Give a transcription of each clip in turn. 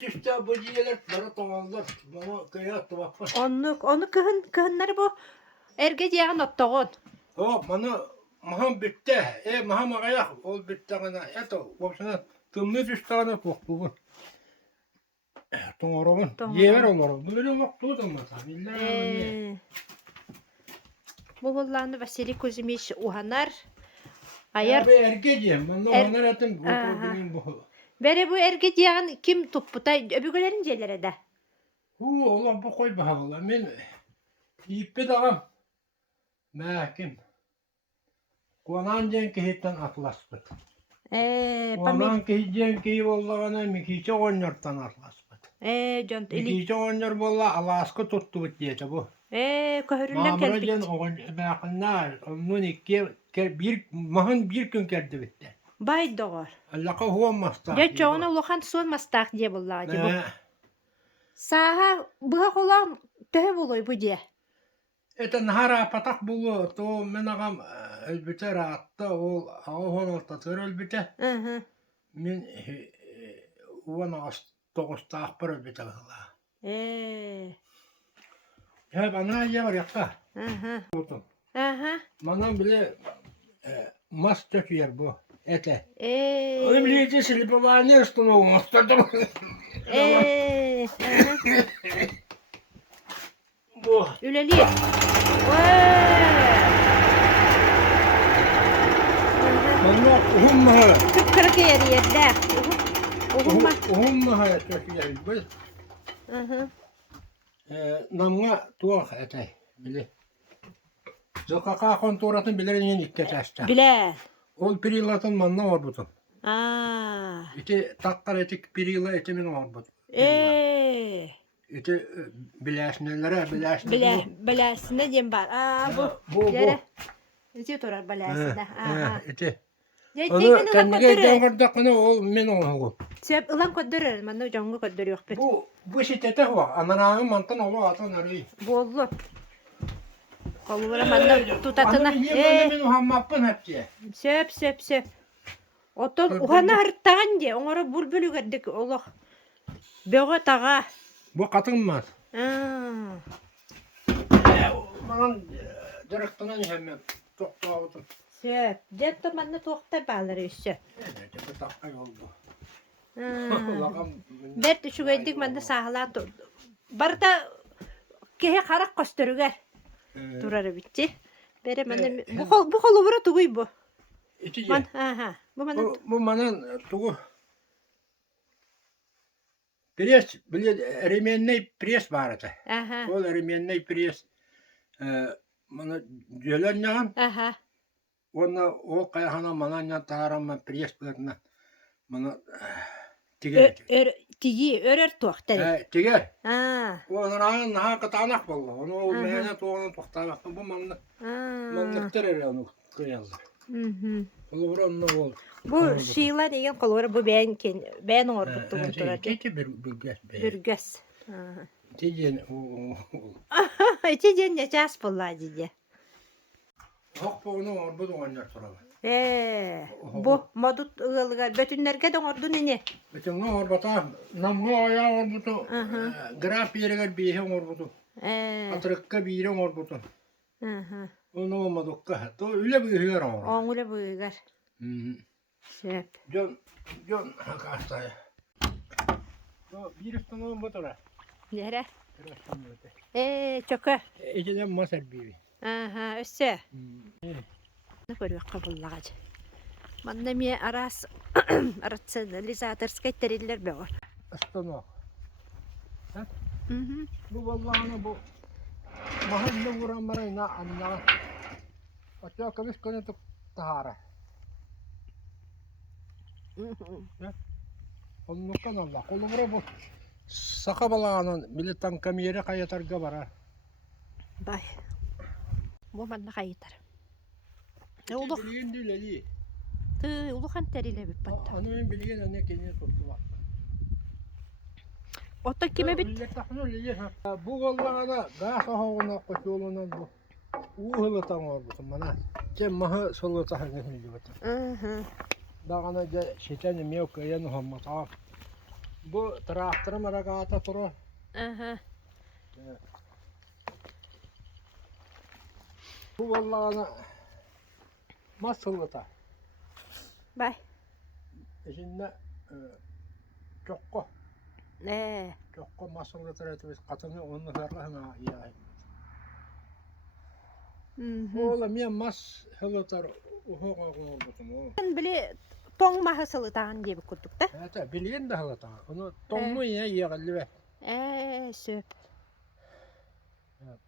İşte bu ciğerler bana tamamlar. Bana kıyattı bak. Onu kıhınları bu erge yağın ottoğun. O bana maham bitti. Maham ayak ol bitti ana. Eto opsana tımlı düştüğüne koktuğun. Toğruğun. Yever olur. Böyle koktuğu da mı? Bu kullandı Vasili Kuzimiş uhanar. Ayar. Ayar. Abi erkeceğim. Ben uhanar ettim. Bu benim bu. Bere bu erge yağın kim tupputa öbürlerin celere de. Allah bu koy bakalım. Ben ipi dağım. Mahkim. Kuanan cenk hitten atlaspıt. Kuanan cenk bollağına mikiçe 14'tan atlaspıt. Jont ili. Mikiçe 14 bolla Alaska tuttu bit diyece bu. Köhüründen Mamura kelpik. jen bakınlar. Onun bir mahın bir gün geldi bitti. Bay doğar. Allaka huwa masta. Geç ona uluhan son mastak diye bullağı bu. Saha bu kolam tehe buluy bu diye. Eten hara patak bulu to menagam elbite rahatta ol ahon orta tör elbite. Min wana toğusta akbar elbite valla. Ya bana ya var yakta. Tutun. Bana bile mas töküyer bu ete. Onu bile silip bana ne üstüne olmaz tadım. Bu. Üleli. Bana uhumma. Kıpkırık yerde. Uhumma töküyer. Bu. Namga tuak ete bile. Zokaka konturatın bilerin ikke testa. Bile. Ol pirilatın manna var butun. İti takkar etik pirila etimin var butun. İti bileşnelere. Belasında diyeyim var. Bu. İti torar belasında. İti. Onu kendine jangardak ne ol men onu. Sep ılan kodurur. Manno jangu kodur yok. Bu şiddete var. Amanağın mantan olu atan arayı. Bollu. Kollara manno tutatına. Men uhammapın hepsi. Sep. Otol uhana harttan diye. Onlara bulbülü gördük. Allah. Beğe tağa. Bu katılmaz. Bana direktana hemen toktağıtın. Sep. Cepte manno toktar bağları üstü. Bu takkay oldu. Bert şu gördük manno sağla. Barda kehe karak gösteriyor. Durarı bitti. Bere manno bu kolu vura tuğuy bu. İtice. Bu manan tuğu. Pres, remennej pres var ete. O remennej pres. Mana jölönňan. Ona o kayhana mananya tarama pres bilekna. Mana tiger. Tigi örer tuaqtar. Tiger. Ona naha katanak bollu. Onu o mena tuğunu tuqtamak. Bu manlıktır ere onu kıyaldı. Olu bura onu ol. Bu şiila degen kolora bu ben orbuttu bu turar. Keçe bir Bürgös. Tijen İçecen yaşas bulla diye. hak bu onu orbut oynar turaba. Bu modut ılga bütünlerge de ordu nene. Bütün ne orbata namga aya orbutu. Graf yerger bihe orbutu. Atrıkka bihe orbutu. Onu olmadukka. To öyle bir hıyar var. Oğule buygar. Şep. John hakastaya. To bir üstüne olmadıra. Nere? Çöke. Eceden masal biri. Össe. Ne koyuyor kabullağacı. Manna miye aras aratsın lizadır skaytteriler be var. Aslanok. Bu vallahi bu mahalle vuran marayna anna. Açığa kamış konu tahara. Onun kanalla. Kolumura bu saka balağının militan kamyere kayatarga bara. Bay. Bu manna kayatar. Uluk. Bilgin değil eli. Ulukan teriyle bir patta. Anı bilgin anne kendine tuttu bak. Otta kime bit? Bu vallahi da gaz havuna koşuğundan bu. Uhulatan var bu mana. Cem mahı solata hangi gibi. Dağına da şeytan mevkiye nuhamma Bu traktörüm aragata turu. Aha. Bu vallahi masıllıta. Bay. İçinde çokko. Çokko masıllıta etimiz katını onun hırlahına iyi. Oğlum ya mas hılıtar uhoğa oldutum o. Ben bile ton mahasılı tağın diye bir kurduk da. Evet, bilyen de hılıtar. Onu tonlu ya yiyeğilli be. Söp.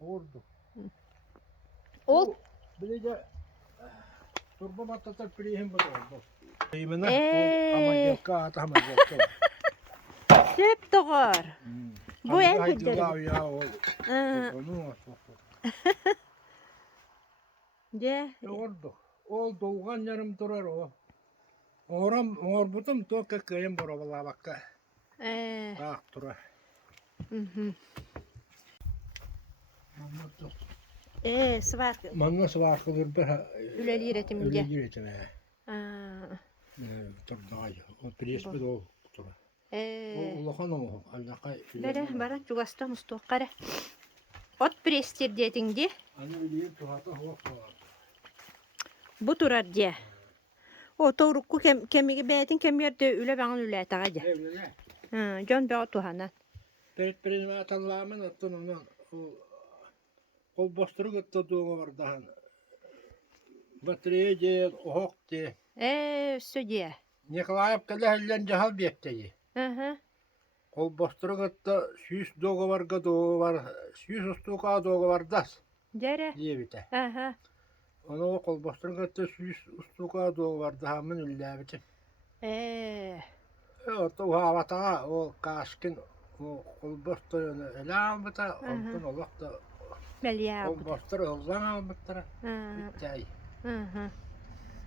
Ordu. Ol. Bilece turba batatar pirihim bu oldu. Eymine Ee. ama gelka ata ama gelka. Söp doğar. Bu en güzel. Ya o. Onu De. ordu. Ol dolgan yarım durar o. Oram orbutum to kakayım borabala bakka. Bak durar. Sıvar. Manna sıvar kılır bir Üleli üretimde. Üleli üretime. Turdağayı. O presbid o durar. O ulakan o. Allaka. Bere bara cugasta mustoqara. Ot prestir dedingdi. Anı üleli tuhata hava turar. Bu turar diye. O toğrukku kemigi beytin kemiyerde üle bana üle tağa diye. Evlene. Can be o tuhanan. Benim atallamın attın ondan. Kol bastırı gitti doğu var daha. Batarya diye, ohok diye. Üstü diye. Nikolayev kale hellen cahal biyekteyi. Kol bastırı gitti, süs doğu var doğu var. Süs ustuka doğu var das. Dere. Diye bite. Onu kol bastırı gitti, süs ustuka doğu var daha mın ülle bite. Orta o havata o kaşkın o kol bastırı ele almata. Ondan olak da Belya. kol bastırı hızlan almata. Bitti.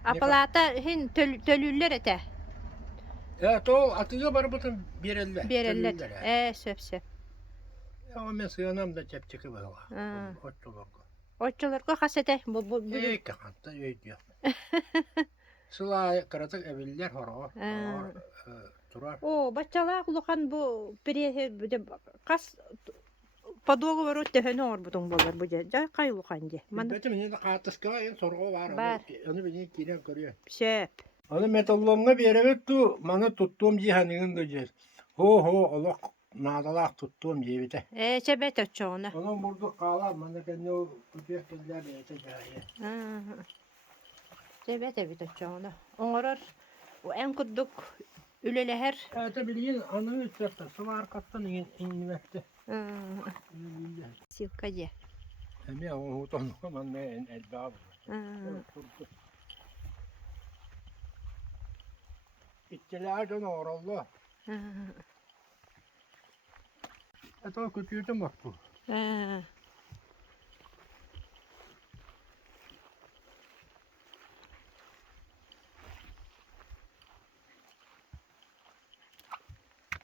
Apalata hin tölüller ete. Evet o atıya var bütün bir elle. Bereller. Söp. Ya o men sığınam da çep çıkı var. Otçuluk. Otçularga hasete. Bu. Ey kahanta öydü. Sıla karatık eviller horo. Turar. O bacçalar kulukan bu biri kas padogu var o tehene or butun bolar bu ja kayulukan je. Betim ne de katıska en sorgu var. Var. Onu beni kiren görüyor. Söp. Onu metallomga berebe tu mana tuttum cihanın gıcır. Ho Allah nadalak tuttum cebite. Çebet açığına. Onun burada kalan mana kendi o küçük keller ete cahil. Çebet açığına. Onar o en kudduk üleleher. Evet bilin anı üstüne sıvar kattan inmekte. Silkaje. Hem ya o hutan man ne elbab. İttilerden orallah. Eto kötüydü bak bu.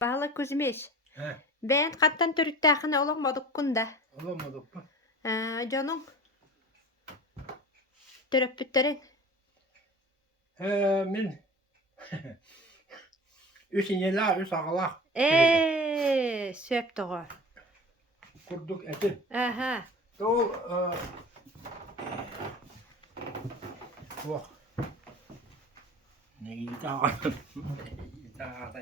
Bağla kuzmeş. He. Ben kattan törüttağına olamadık kunda. Olamadık mı? Canım. Töröpütlerin. Min. Üç inyela, üç ağlak. Söp doğru. Kurduk eti. Doğul. Bak. Ne iyi daha. İyi daha da.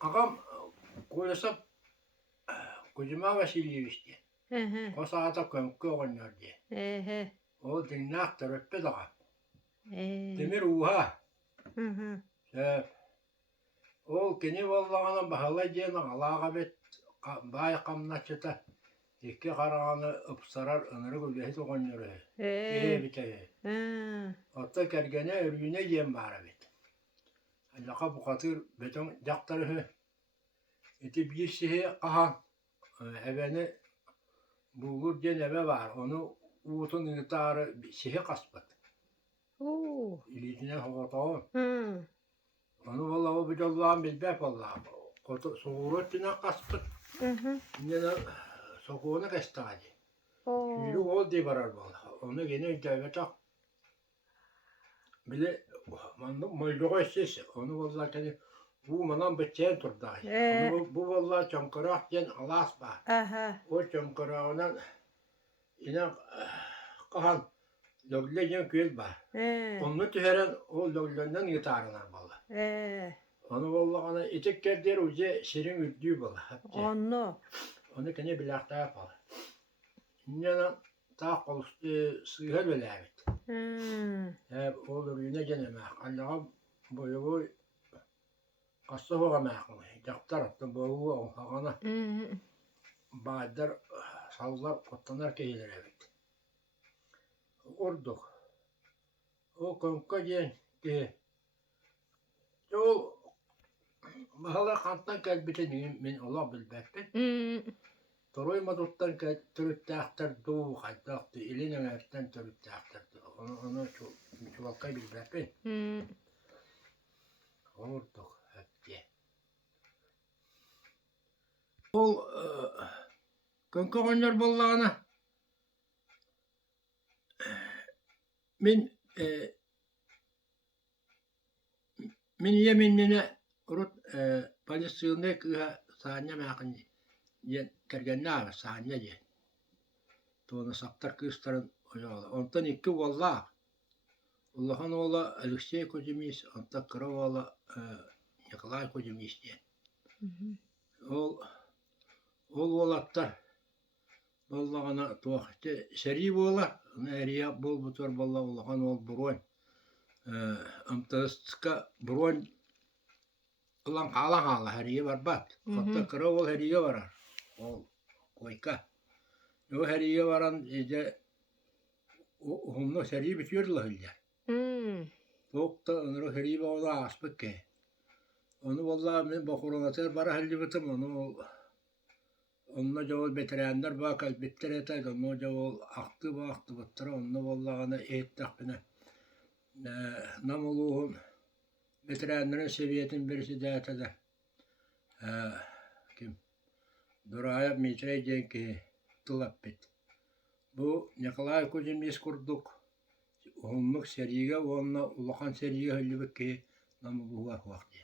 Ağam koyasap Kuzma Vasilyevich diye. O saata kömkü oynuyor diye. O dinnak töröppe dağa. Demir uha. O kini vallağına bahala diyen ağlağa bet bay kamnaçıta. İki karağını ıpsarar ınırı güllehi oynuyor. Biteye. Otta kergene örgüne yem bara bit. Allaka bu katır beton jaktarı. Eti bir şeyi kahan. Evene bulgur diyen eve var. Onu uğutun ıtarı şeyi kaspat. İlitine hoğutağın. Onu valla o bir Allah'ın bilbep valla. Soğuru ettiğine kaspat. Yine soğuğunu kestağdı. Yürü ol diye barar valla. Onu yine devlet tak. Bile Moyluğa siz onu vallahi kendi bu manan bütçen turday. Bu vallahi çamkırak diyen alas ba. Aha. O çamkırağından ina kahan logle yen köl ba. Onu tüheren o loglenden gitarına bala. Onu vallahi ana itek geldiler uca şirin üddüğü bala. Onu. Onu kendi bilakta yapalım. İnana ta koluştu sığır belavit. Hep olur yine gene Allah'ım boyu kasta hoga mağın. Jaktar attı boyu o hagana. Bağdır sallar kotlanar keyiler evet. Orduk. O konka gen ki o mahala kantan kalbite min Allah bilbekti. Toroyma tuttan ki türüttahtar doğu kaydaktı. İline mertten türüttahtar. Onu çuvalkay bilbekti. Orduk hepti. Ol konka oynar bollağına min yeminine urut palisyonda kıha sahne mağın yen kergenne abi sahne yen. Toğunu saptar kıstarın oyalı. Ondan iki valla. Allah'ın oğlu Alexey Kocemis, ondan kıra oğlu Nikolay Kocemis diye. Ol olattar. Allah'ına tuğaktı. Seri boğla. Eriya bol butor bolla Allah'ın oğlu buron. Amtastka buron ulan kalan heriye var bat. Hatta kıra ol heriye varar. Ol koyka. O heriye varan işte onunla seri bitiyorlar hülya. Tokta onları heriye bağlı aspık ki. Onu vallahi ben bakuruna ter bara halli bitim onu. Onunla cevap bitirenler bak elbetler etayd. Onunla cevap aktı bittir. Onunla vallahi ana ettik bine. Namuluğun bitirenlerin seviyetin birisi dağıtıda. Kim? Duraya mitre genki tılap bit. Bu Nikolay Kocemis kurduk. Onluk seriye onunla ulakan seriye hallibik ki namuluğu var vakti.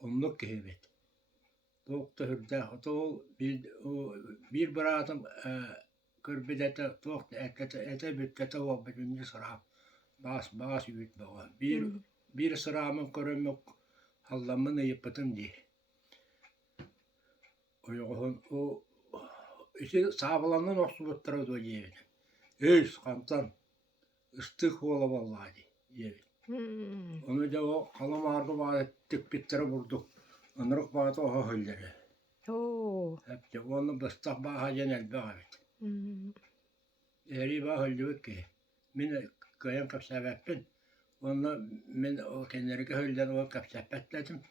Onluk ki bit. Tokta hürde. Otol bir bıraktım kırbidete tokta ete bütkete o bütünce sarap. Bas yüt bağa. Bir sıramın körümük hallamın yapıtım diye. O işi sağlamdan oksu bıttırı da yemin. Eş kantan ıstık ola vallahi yemin. Onu da o kalam ardı var ettik bittiri vurduk. Onuruk bağıtı oha hülleri. Hep de onu bıstak bağa genel bağıt. Eri bağa hüldü ki. Min kayan kapsabapın. Onu min o kendileri hülden o kapsabapledim.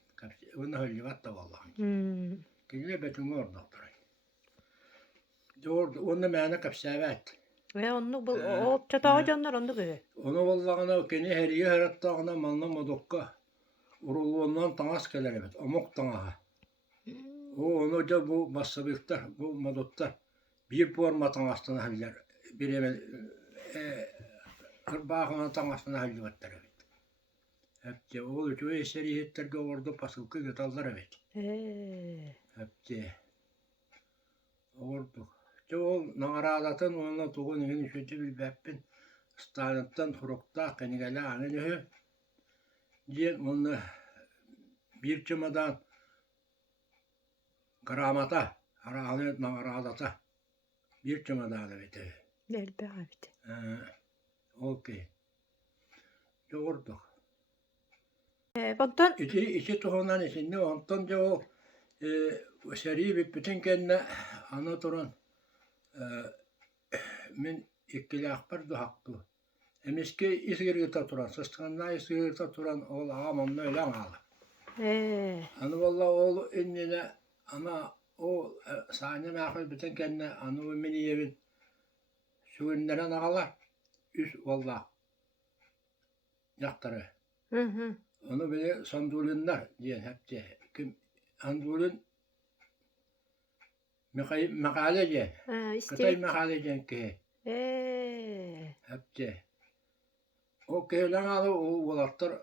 Onu hüldü vatta vallahi. Kendine betim orada duray. Doğru, onu mene kapsabat. Onu bu o çatağı canlar onu göre. Onu vallahi keni heriye herattağına malna modokka. Urulundan tangas keler evet. Amok tanaha. Onu da bu masabıktar, bu modottar. Bir forma tangasına haller. Bir evvel kırbağına tangasına hallivattar evet. Hep de o üçü eseri hetterge orada pasılkı gıtallar evet. Hep de ordu. Çoğul nağaradatın onunla tuğun egin üçüncü bilbeppin. Stalin'tan hurukta kenigele anın öhü. Diyen onu bir çımadan Karamata, Arahanet nağaradata. Bir çımadan evet. Elbe abit. Okey. Doğru. Bundan İki tohumdan içinde ondan da o seri bütün kendine anlatan min ikkili akbar da hakkı. Emeski İzgir'de turan, Sıskan'da İzgir'de turan oğlu ağamın öyle ağalı. Anı vallahi oğlu önüne ama o sahne mağıl bütün kendine anı o mini evin şu günlere ağalar. Üç vallahi yaktarı. Onu böyle sandulunlar diyen hep de. Kim sandulun makale diyen. Kıtay makale diyen ki. Hep de. O köylen alı o olatlar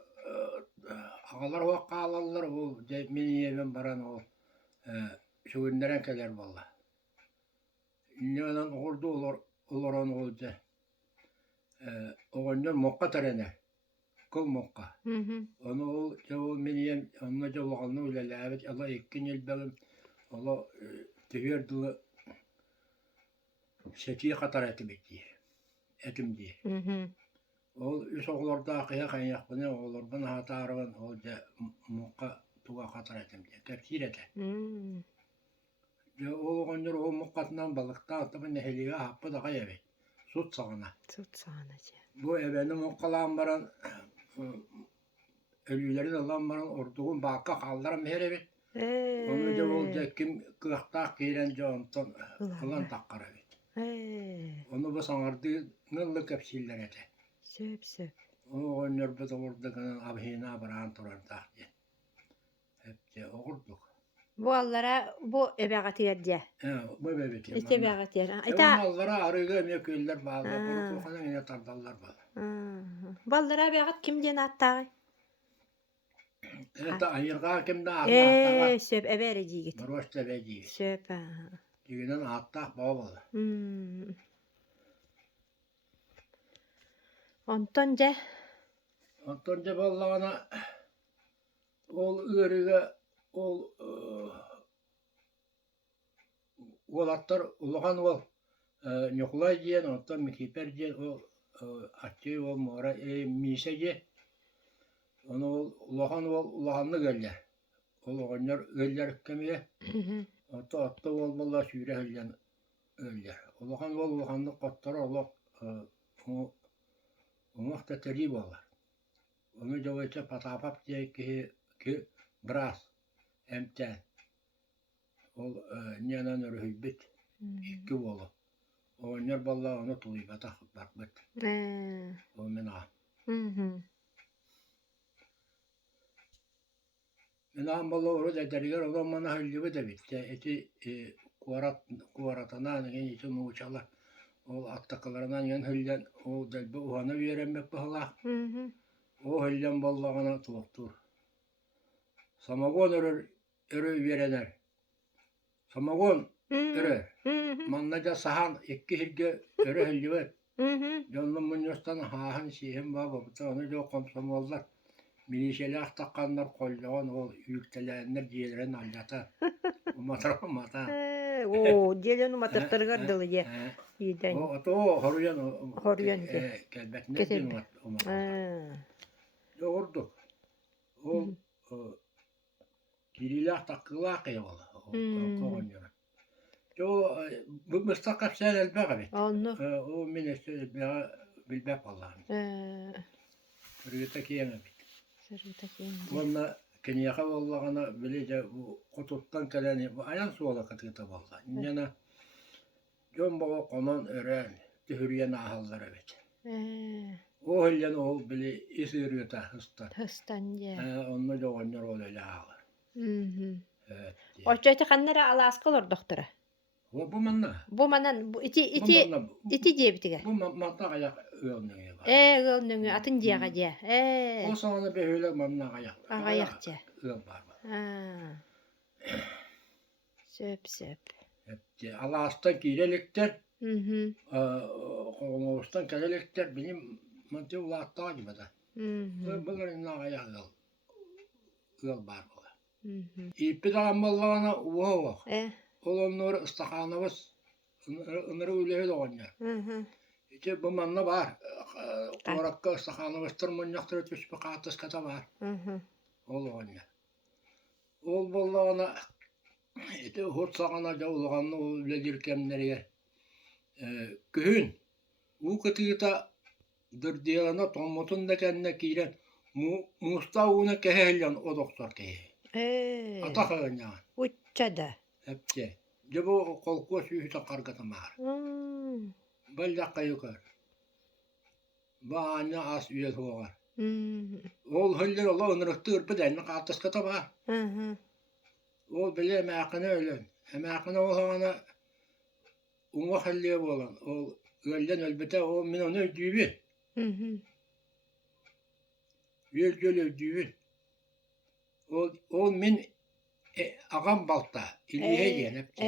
ağalar vakka alallar o meni yemen baran o şu günleren keler valla. İnyadan ordu olaran olca. Oğanlar mokka terene. Kol mokka. Onu o meni yem onunla jolağını öyle labet Allah ekkin yelbeğim. Allah tüyer dılı şetiye katar etim etti. Etim diye. Ol üç oğlarda akıya kanyak bunu oğlardan hata araban olca mokka tuğa katar etim diye. Tepsir ete. Oğlanlar o mokkatından balıkta atıbın neheliğe happı dağa evet. Sut sağına. Tut sana. Bu eveni mokkalan baran ölülerin olan baran orduğun bakka kaldıran her evet. Onu da olacak kim kıhtak giren ondan kılan takkar evet. Onu bu sanardı nıllı kapsiller ete. Söp söp. Oğlanlar bu da orada kanan abhina baran turar tahtı. Hepçe oğurduk. Bu allara bu ebeğat yerce. Bu evet. İşte ebeğat yer. Evan mallara arıga meküller bağlı. Bunu kokanın yine tardallar bağlı. Bu allara ebeğat kimden attağı? Evet, ayırga kimde attağı? Söp ebereci git. Marvaş tebeci. Söp. Düğünen attağı bağlı. Ontonca. Ontonca ballağına ol ırıga ol olatlar uluğan ol. Nyokulay diyen, ondan mikiper diyen o atçı o mora mise diye. Onu uluğanlı göller. Uluğanlar göller kemiye. Atta olmalı sürü höllen öller. Uluğanlı katları oluq. Onu da terib olur. Onu cevapça patapap diye ki bras emten. Ol niyanan örühübbet. İki oğlu. Onlar vallahi onu tuluy batak bakbet. O mena. Mena vallahi orada derler o zaman halli de bitti. Eti kuvaratana ne için uçalar. O attaklarından yan hüllen o delbe uhanı veremek bahala. O hüllen vallahi ona tuluktur. Samagon örü verenler. Samagon örü. Mannaca sahan iki hirge örü hülli var. Jonlu munyostan hahan şihem baba. Onu jo komsomollar. Milişeler takkanlar kollagan o yüktelenler diyelerin alyata. O mata. Oo, gelen umatırtırgar dılı ye. O horuyan kelbetine din o mata. Doğurduk. O kirilah takkılah kıyavalı. O koğunyana. O bu müstakap sen elbağ abi. O mineste bilbek Allah'ım. Sırgıtaki yeme bit. Onunla keniyaka vallağına bilece bu kutuptan kaleni bu ayan suala katıgıta vallahi. İnyana Jon bağa konan ören tühürüyen ahallar evet. O hülyen o bile isiriyota hıstan. Hıstan ya. Onunla joğanlar ol öyle ağlar. Evet. Oçayta kanlara alaska olur doktora. O bu manna. Bu manan bu iti diye bitiga. Bu manna ayak ölnüğü var. Gölnüğü atın diyaga diye. O sana bir öyle manna ayak. Ayakça. Öl var. Söp söp. Evet. Allah'tan kirelikler. Oğuz'tan kirelikler benim mantığı Allah'tan gibi de. Bunların ayak öl var. İpi dağın ballağına uva var. Olanlar ıstakanımız onları öyle de oynuyor. İşte bu manna var. Orakka ıstakanımız tırmanyaktır ötmüş bir katıs kata var. Ol oynuyor. Ol ballağına işte hort sağına cavulağını o öyle dirkemleriye kühün. Bu kıtıyıta dırdiyana tommutun da kendine kiren mustavuna kehelyan o doktor kehe. Atakağın yani. Uççada. Hepçe. Cebo kolkuğa sühüte kargatamar. Ballakka yukar. Bağına as üyel hoğar. Ol hüller ola onuruktu ırpı denli kaltas kata var. Ol bile emeğine ölen. Emeğine o hana unga halliye bolan. Ol ölden ölbete o min onu ödüyübü. Yül düğün. Ol min ağam balta. İlihe yenepti.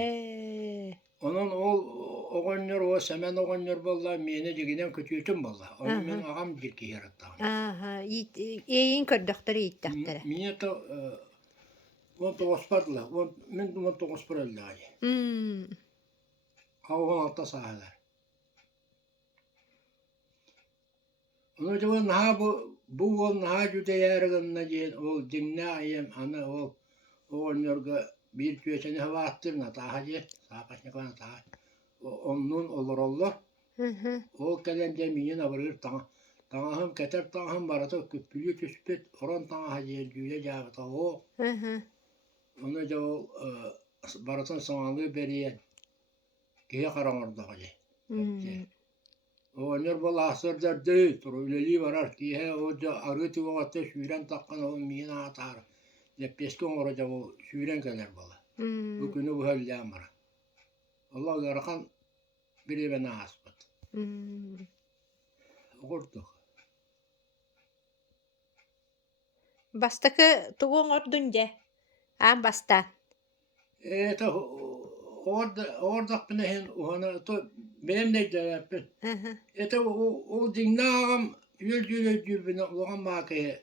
Onun oğonyor, o semen oğonyor bolla, meni diginen kötüytüm bolla. Onu min ağam dilki yarattağım. Aha, iyin kördöktөр iyittəktərə. Mine to, on toğuspardılar. Min on toğuspar öldü ayı. Ağın altta sahalar. Onu da on ha bu on ha cüde yargınna diyen, ol dinle ayem, ana ol, oğonyorga bir tüyesini hava attırna, taha diye, sağa kaçına kana taha. Onun olur Allah. O kelen deminin avırır tağa. Tağım keter tağım barata küpülü tüspet oran tağa hacıya düğüle cağıta o. Onu da o baratın soğanlığı beriyen. Kiye karan orada hacı. O önür bol asır derdi. Turuleli varar kiye o da arı tüvatta şüren takkan o miyine atar. Lepeskin orada o şüren keler bala. Bu günü bu hallâ mara. Allah yarakan biri bana aspat. Okurduk. Бастакы тугуң ордунже. Баста. Это orada binen ona to benim de yapın. Это o dinağım yüz bine olan makaya.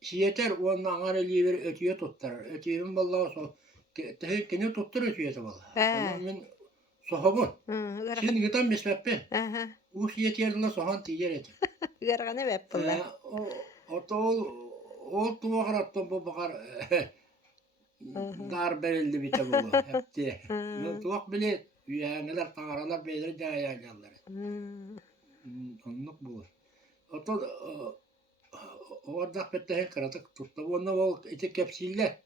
Siyeter onun ağır liver ötüye tuttar. Ötüyemin vallahi so kene tuttur ötüye vallahi. Onun sohabın. Şimdi gitam besbep. O siyeterle sohan tiyer et. Gargana beppulla. O tuğarat bu bakar. Dar berildi bite bu. Hepti. Tuğak bile üyeneler tağaralar beyleri caya geldiler. Onluk bu. Oto orada pettehe karatık tuttu. Onu ol iti kepsille.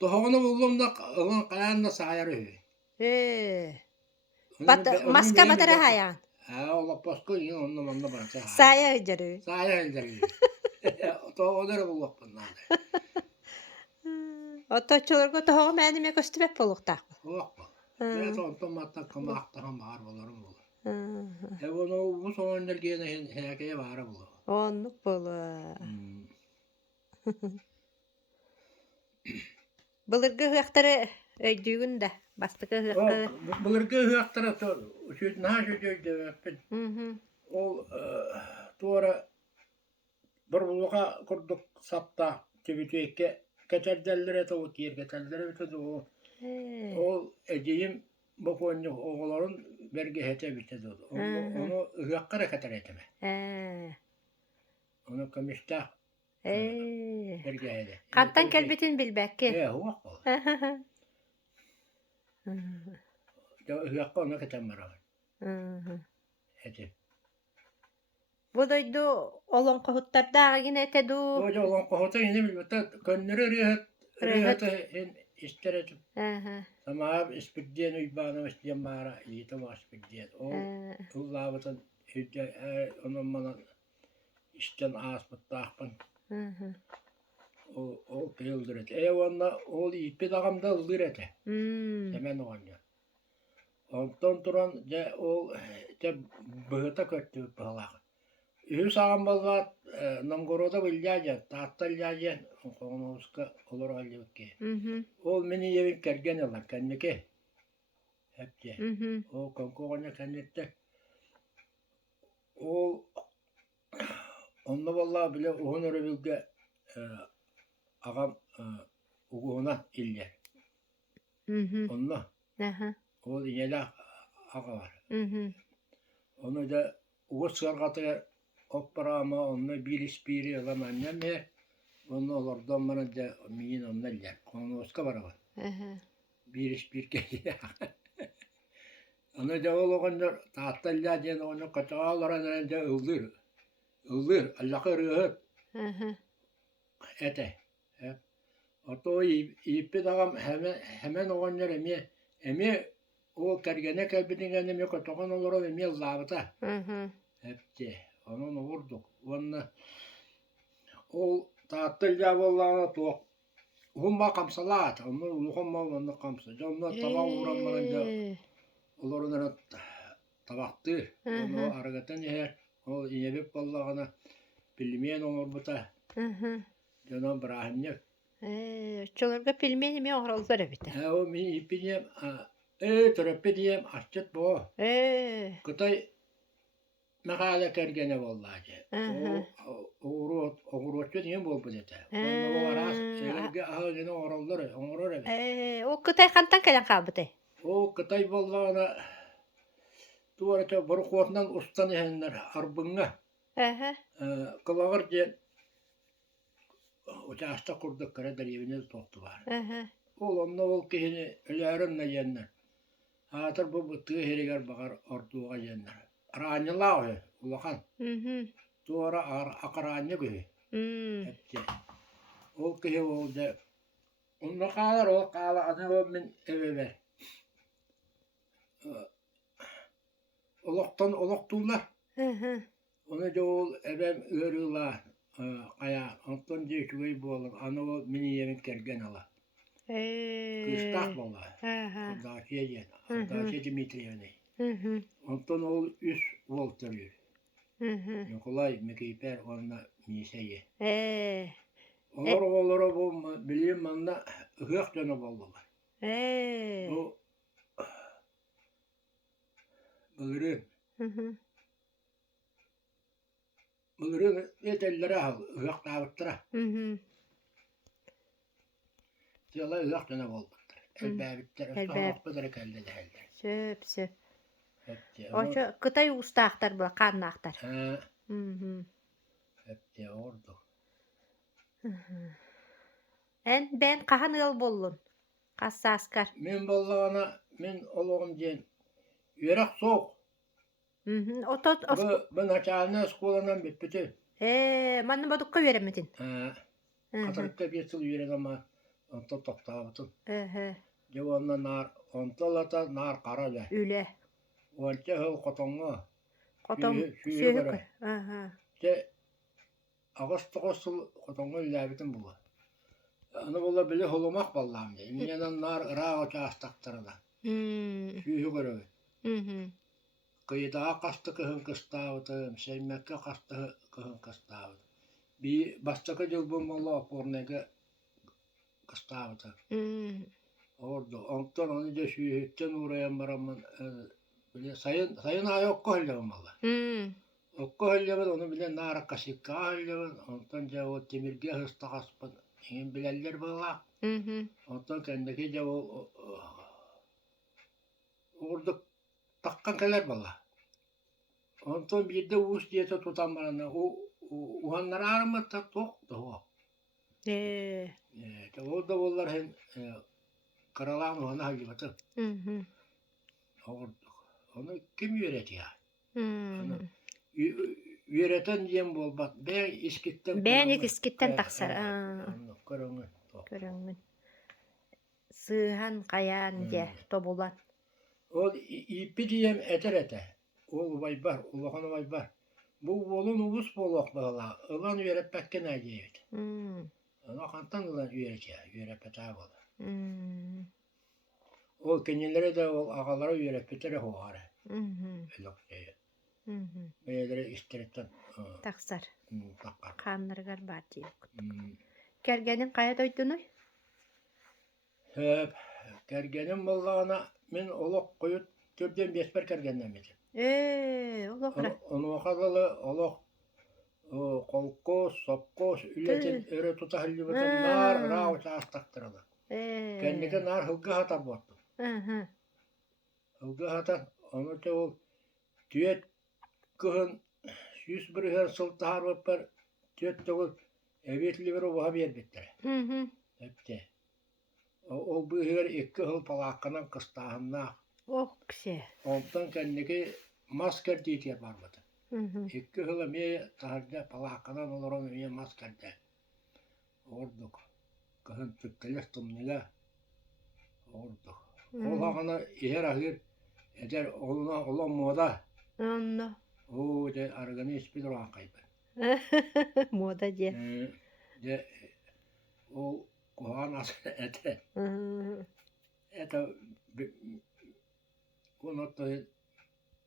Tohunu buldum da onun kayanına sayarı. Maska batara hayan. Ola pasko yine onunla bana. Saya hıcarı. Saya hıcarı. Toğuları bulduk bunlar. Otoçolorgo tohoğum ädime köstübep bolukta. Yok. Ben ondan matta kamaktan var bulurum bu. Onu bu son enerjine hekeye var bu. Onluk bolu. Былыргы hıaqtары öydüğün de. Bastıkı hıaqtары. Былыргы hıaqtары şu naha şu öydüğün. O tuara bir buluğa kurduk sapta tübütüyekke keterdelere tavuk yer keterdelere bitedi o. O edeyim bu konuda oğulların vergi hete bitedi o. Onu hıaqara keter eteme. Onu kamışta vergi hete. Kantan kelbetin bilbekki. Huaq bol. Hıaqqa ona keter maravan. Hete. Bu doydu olon kohuttarda yine etedu. Oja olan kohota yine bilmette könleri rehat isteretim. Tamam ispiddiyen uybana istiyen mara iyita var ispiddiyen. O lavatan onun bana işten asmıtta akpan. O kıyıldır et. Onunla o ipi dağımda ıldır ete. Hemen o anya. Ondan duran o bıhıta kötü bıhalak. Ühü sağım balvat Novgorod'a bilyajen, tahtalyajen, konuska olur alyukke. Ol meni yevin kergen yalan kendike. Hepçe. O konkoğuna kendette. Onunla vallahi bile ohun örebilge ağam uğuna iller. Onunla. Ol inyela ağa var. Onu da uğuz sargatı Opparama onunla bir ispiri yalan annem ya. Onu olurdan bana da miyin onunla yer. Onu oska var ama. Bir ispir geliyor. Onu da oğlanlar tahtalya diyen onu kaçağalara da ıldır. Ildır. Allah'a rıhıt. Ete. Oto ipi dağım hemen oğlanlar emi o kergene kalbinin annem yok. Otoğun olur o emi zabıta. Hepçe. Onun vurduk. Onu o tahtılca vallahi tuğ. Humma kamsalat. Onu uluğumma onu kamsa. Onu tabak uğramanınca olurlar tabaktı. Onu aragatan yer. O inebip vallahi bilmeyen olur buta. Canım Brahim'le. Çolorga pilmeni mi oğrollar ebite. O min ipiniyem. Töröpediyem açtık bu. Kıtay makale kergene vallahi. Oğurutçu diye bol bu dete. Onu bu aras elge ahagene oğrollar evet. O kıtay kantan kalan kalbıtay. O Kıtay vallahi tuvarete barıklarından ustan ehenler arbınga. Kılağır diye uçağısta kurduk kara deriyeviniz tohtu var. Onunla ol kihini ölerin yenler. Hatır bu bıtığı heriger bakar orduğa yenler. Aranyıla o ulakan. Tuğra akaranya gibi. Hepsi. Ol kihi oldu. Onunla kalır o kala anı min eve ver. Olaktuğlar. Onu da ol evem örüyorlar. Kaya Anton diye şuayı boğulur. Anı o mini yemin kergen ala. Kıstak valla. Andakiye yen. Andakiye Dimitriyevne. Anton ol 3 volt örüyor. Nikolay Mekayper onunla miseye. Olur bu bileyim bana hıyık canı bollular. O Bılırın etellere al, hıyık davuttıra. Diyorlar hıyık canı bollular. Elbabitler, soğukluları kelde de helder. Söp. Oça kıtay ustaqtar bu, qannaqtar. Hepsi ordu. Ben qahan ıl bollun. Qassa askar. Men bollağına, men oluğum diyen, yörek soğuk. Bu naçalına skolanan bitpiti. Manna badukka veremedin. Katırıkta bir yıl yören ama onta toktağıtın. Cevanla nar, onta lata nar karalı. Üle. Onca hıl kotonga. Qotom Şüye göre. Ce ağustos kotonga ilabitin bulu. Onu bula bile holumak ballam diye. Minyadan nar ırağı çağıstaktarına. Şüye göre. Kıyıdağa kastı kıhın kıstavıtım. Şeymekke kastı kıhın kıstavıtım. Bir bastaka yıl bu malla opornege kıstavıtım. Orada. Ondan onu da şüyetten uğrayan baramın sayın ay okku hallevim valla. Okku hallevim onu bile nara kaşıkka hallevim. Ondan cevap demirge hısta kaspın. Engin bileller bağla. Ondan kendiki cevap orada takkan keler bağla. Ondan bir de uğuz diyete tutan bana. Uhanlar ağrımıtta toktu o. O da onlar hem karalan ona hallevim. Orada. Onu kim öğretiyor? Öğreten diyem bol bak. Ben iskitten taksar. Köröngün. Sığhan kayan diye tobulan. O ipi diyem ete. Ol vay bar, ulağını vay bar. Bu olun ulus bolak bağla. Ulan öğretmek gene diyet. Ona kantan ulan öğretiyor. Öğretmek ağabey. O kendilere de o ağalara öğretmeleri hoğarı. Öyle şey. Böyleleri isteretten Taksar. takar. Kanlargar var diye. Kergenin kaya doydunu? Hep kergenin bollağına men olak koyut türden besper kergenden miydi? Olakra. Onu vakazalı olak kolkos, sopkos, ületin öre tuta hillibeten nar rao çağıstaktıralı. Kendike nar hılgı hatar boğdu. Hılgı hatar. Onu da ol tüyet kıhın 101 her sıltahar öper tüyet de ol evetli bir oğa berbettir. Hepte. O bu her iki hıl palakkanan kıstahınna. Kişi. Ondan kendiki masker diyetiye barmadı. İki hıl emeğe taharda palakkanan olurum emeğe maskerde. Orduk. Kıhın tüpteles tumniga. Orduk. Olağına iher ahir eder oluna olan moda. Anna. O de argani ispil roğa kaybı. Moda diye. De o kohan as ete. Ete onu da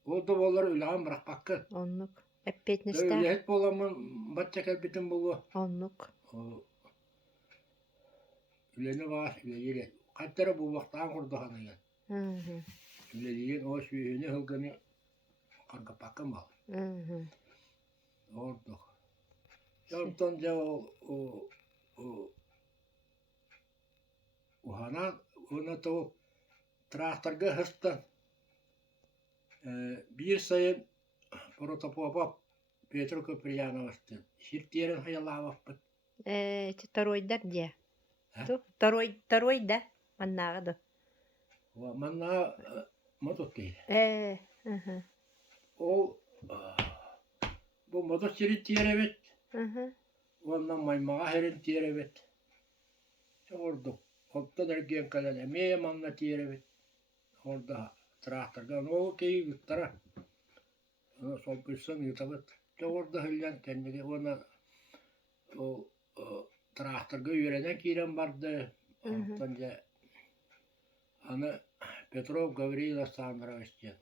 o da bollar ülağın bırak bakkı. Onluk. Эппетнестэ. Öyle bolamın batacak elbitin bulu. Оннук. Üleni var, üleni. Kaçlara bu vaktan kurdu hanıya. Üleniyin o süyüğünü hılgını kanka pakım al. Ordu. Yontan da o hana ona to traktörge hıstan. Bir sayın protopopop Petro Köprüyanov'tı. Şirtlerin hayalava vakit. Второйдар дия. Hä? Второй да. Маннагы. Manna motor değil. O bu motor şirtleri evet. Ondan maymağa herin tiyerevet. Orada. Orada derken kalan emeğe manna tiyerevet. Orada traktörden o keyi yuttara. Ona sopursan yutavet. Orada hülyan kendine ona o traktörge yürenen kiren vardı. Ondan ana Petrov Gavril Alexandrovich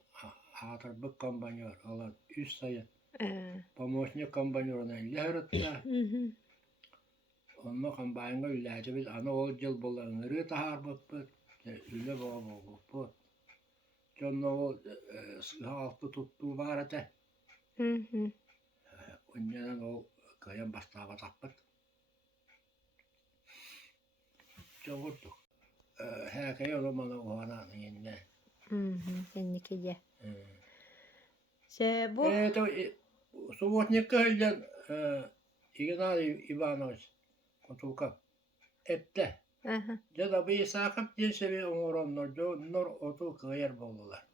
hatır bir kompanyor olan üst sayın. Помощник kompanyoruna ilgilenirdi. Onunla kompanyoga ilacı biz ana o yıl bulanları tahar bakıp öyle bakıp John o altı tuttuğu var ete. Ondan o kayan bastava tapıp. Çoğurdu. Herkese o zaman o ana yine. Сенники дия. Се бу. Это субботник ilden Игнатий Иванович Котулков ette. Ya da bir sakıp cinse bir umuranlar nur otu kıyar boldular.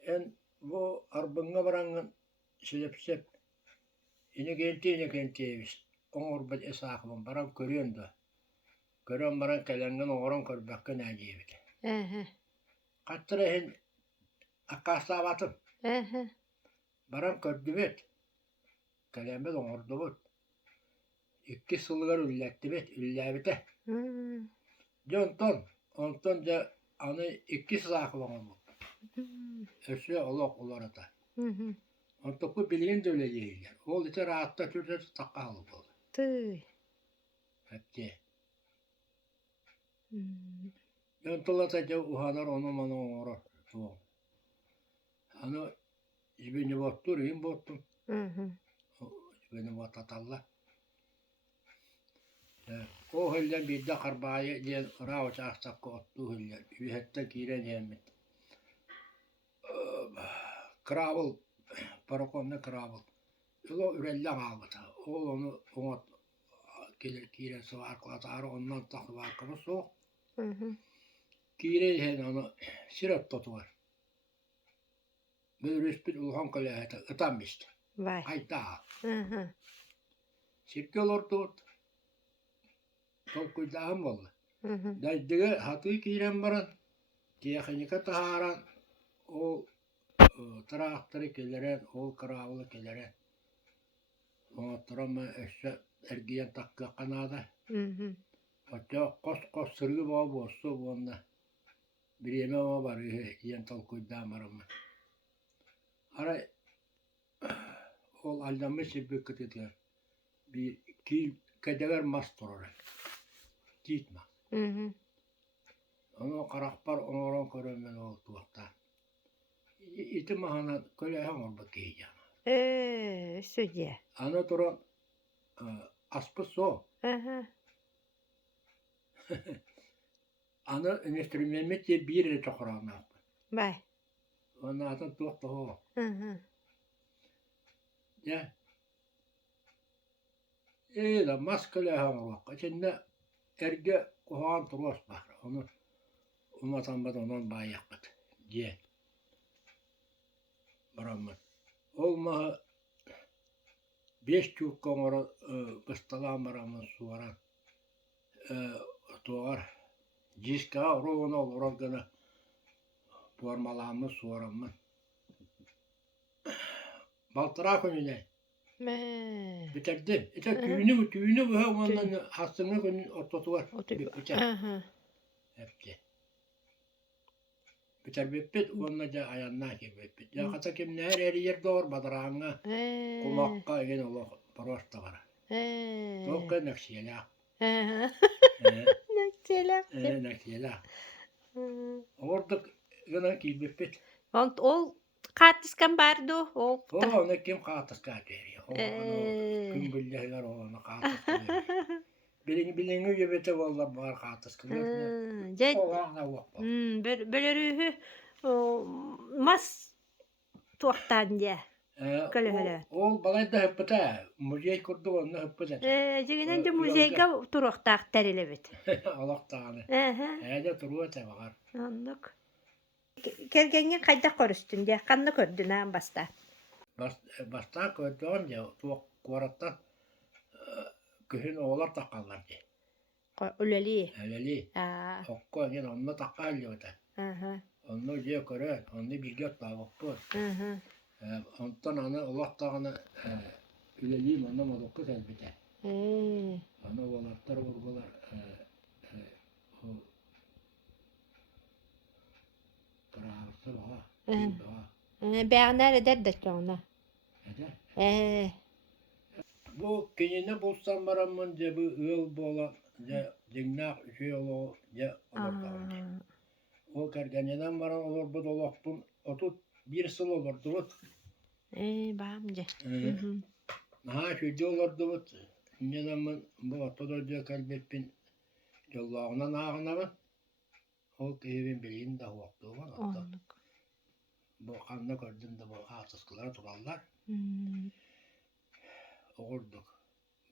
En bu arbınga barangın şilep ini gentimiş. Umur bir esakımın barang körüyordu. Körüyorum barang kelengin umuran körbekki necibit. Kattıra hin akkasta batım. Barang kördübet. Kelembet umurdubut. İki sılgar üllettibet, üllebite. Ondan da anı iki sakı var bu. Ösüye olur ata. Ondan bu bilgin de öyle değiller. O ite rahatta türde takalı bu. Tüy. Hepti. Ondan da uhanar onu mana uğrar. Anı jibini bottur, in bottum. Jibini botatalla. O hüllen bir de karbaya diye ravuç açsak kottu hüllen. Ühette kiren yemmet. Kravel, parakonda kravel. O ürellen ağabeyde. O onu gelir kiren sıvarklatar ondan takı varkımı soğuk. Kiren hen onu sirat tutuvar. Bir rüspit ulhan kalahete ıtanmıştı. Vay. Hayda. Sirke olurdu. Çok güzel oldu. Daydığı hatı kiren baran. Teknika taharan. O traktörü keleren, o kravlı keleren. O tramma eşya ergiyen takka kanada. Hatta kos sırgı bağ bostu bu onda. Bir yeme var yiyen talkuydan maramı. Ara ol aldanmış bir kıtıtlar. Bir kil kedever mastorore. Gitme. Onu karakter onuran körümen oldu vakta. İti mahana köle hamur bakıyacağım. Söyle. Ana duran aspıs o. Ana enstrümanmet diye bir yere çokuran yaptı. Vay. Onun adın tuhtu o. Ya. Da maskele hamur vakka. İçinde erge kuhan turos bakır. Onu umatanmadan ondan bağ yapmadı. Diye. Baramın. Olmağı 5 çubuk onlara kıstalan baramın suvaran. Doğar. Ciska roğuna olur organa. Formalanmış suvaranmın. Baltıra önüne. Bitirdim. Tüyünü bu ondan hastane günün ortası var. Hepti. biterbepit onna ja ayanna kebepit. Ya kata kimler eri yer doğur badrağına kulakka egen ola prosta var. Tokka naksiyela. Naksiyela. Orduk gana kebepit. Ol katıskan bardı ol. Ona kim katas kaderi. Kim bilirler ona katas kaderi. Bilin gebete vallahi var katas kaderi. Ola vak. Bölürühü mas tuaktan diye. Ol balayda hıppıta. Muzey kurdu onu hıppıta. Jiginen de muzeyga turuqtaq terilebit. Allah tane. Hede turuğa var. Anlık. Kergengen kayda korustun diye. Kanlı kördün ha basta. Basta kördüğüm ya tuğ kuarattan kühün oğlar takallar diye. Öleli. Öleli. Okko yine onunla takalıyor da. Onu diye köre, onu bilgi tavuktu. Ondan ana Allah tağını öleliyim onu malukku elbette. Ana oğlarlar vurgular. Kırağısı var. Beğenler eder de sonra. Eder. Bu kendine bulsam baramın ce bu ıl bola ce dinnak şey olo ce olur. O kergeneden varan olur bu dolapın otut bir sıl olur duvut. Bağımca. Ha şu olur duvut. Neden bu otoda diye kalbetpin yollağına nağına mı? O evin bilin de vakti var. Anlık. Bu kanla gördüm de bu atıskılar durarlar. Orduk.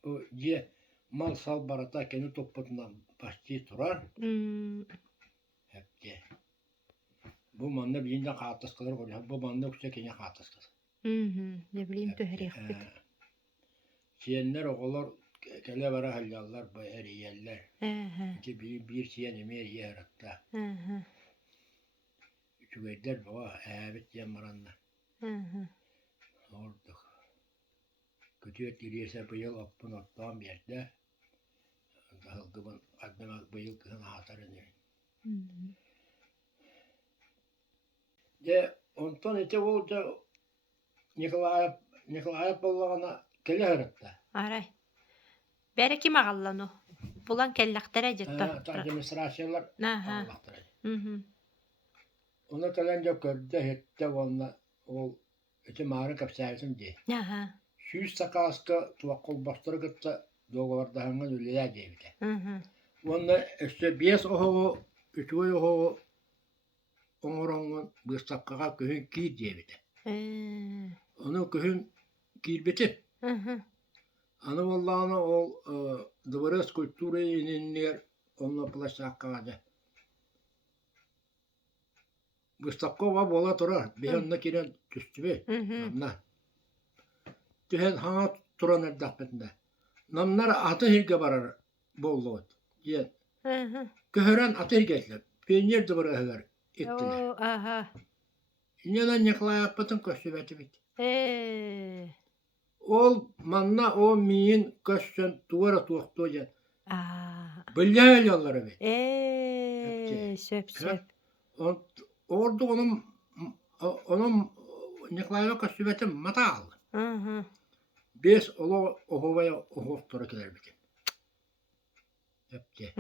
Bu ye mal sal barata kendi toplatından başçı durar. Hep de. Bu manda bilince katıskılar oluyor. Bu manda kuşa kendi katıskılar. Ne bileyim töheri yapıp. Siyenler oğullar kele vara halyalar bu eriyeller. Ki bir siyen emeği yarattı. Üçüveyler bu evet yamaranlar. Orduk. Kötüye diriyse bu yıl appın attan bir yerde. Halkımın adına bu yıl kızın hatarını. De ondan ete olca Nikolay Allah'ına kele hırıttı. Aray. Bere kim ağallan o? Bulan kellaktere ciddi. Administrasyalar Allah'tır. Ona kalınca gördü hette onunla o ete mağarı kapsayısın diye. Şüz sakaska tuvakkol bastırı kıtta doğularda hangi ülkeler diye bile. Onunla işte biyes oho, üçüvey oho onuranın bir sakkağa köhün kiy diye bile. Onu köhün kirbeti. Ana vallahına o dıvırız kultürü ininler onunla plaşakkağa. Bu sakkağa bola turar. Bir yanına kiren tüstü be. Tühen hana turan erdakbetinde. Namlar atı hirge barar bolluğut. Yen. Köhören atı hirgeler. Peynir dıvırı hıgar ettiler. Neden Nikolay yapmadın köşübeti bit. Ol manna o miyin köşen duvara tuğuktu yen. Bilye yolları bit. Söp. Orada onun Nikolay'a köşübeti mata aldı. Beş ola ohovaya ohovtura kiler bitim. Hepti.